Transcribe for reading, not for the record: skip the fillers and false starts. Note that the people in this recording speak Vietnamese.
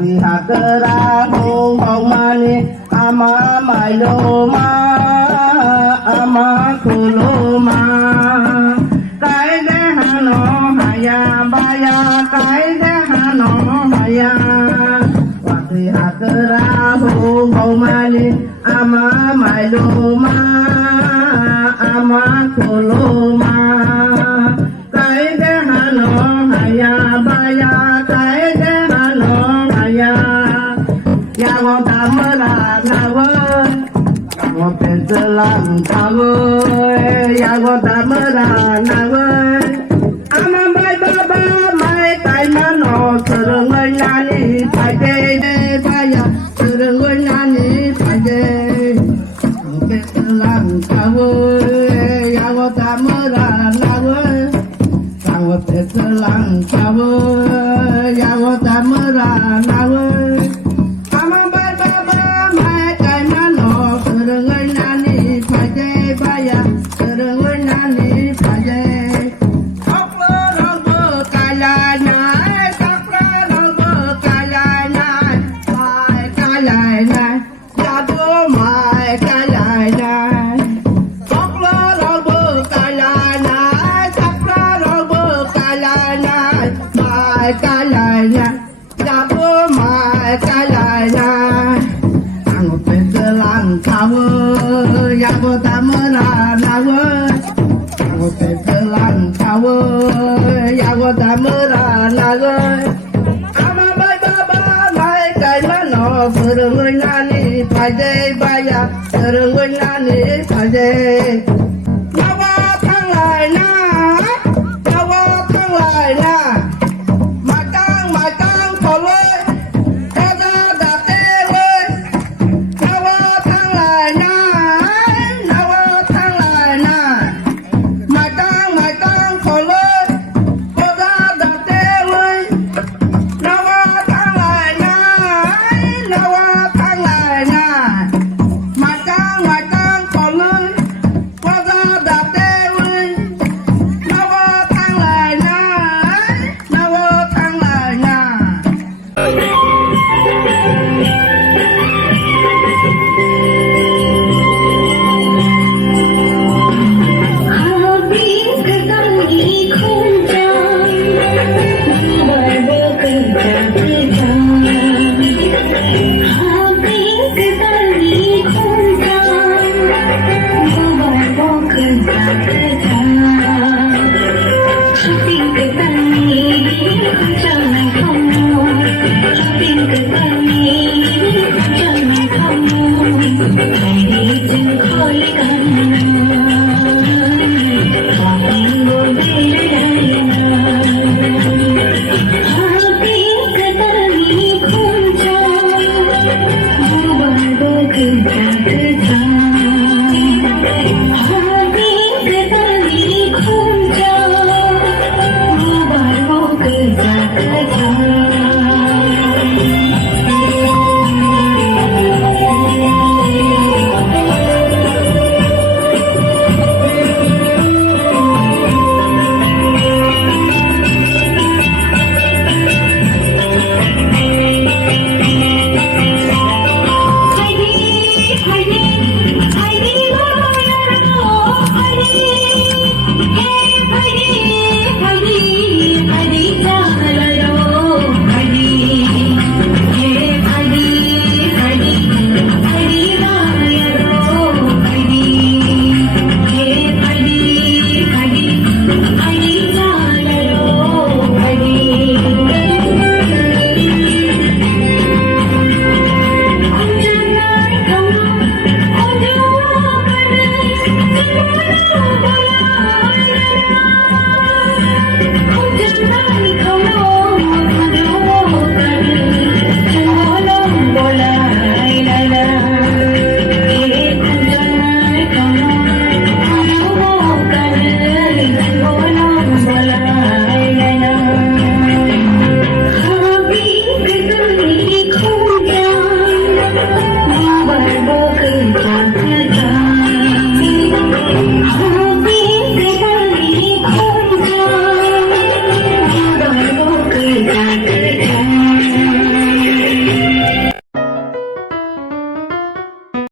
Wati hakera hong mani ama mailoma ama kuloma cái de hano haya baya cái de hano haya Wati hakera hong mani ama mailoma ama kuloma cái de hano haya baya cái de hano haya ya go tamara na wo go pentelan tawo ya go tamara na wo ama mai baba mai tai mano sereng nani pai de baya sereng nani pai de pentelan tawo ya go tamara na wo Tawo peselang tawo ya wo tamara nawo ama bai baba mai kai mano sereng nani paje baya sereng nani paje takla robo kalana takla robo kalana mai kalana ya do mai kalana takla robo kalana mai kalanya jabu mai kalanya ang pentelang kawo ya bo tamara nawo ang pentelang kawo ya bo tamara nawo ama bai baba mai kai mano sereng nani paje baya sereng nani paje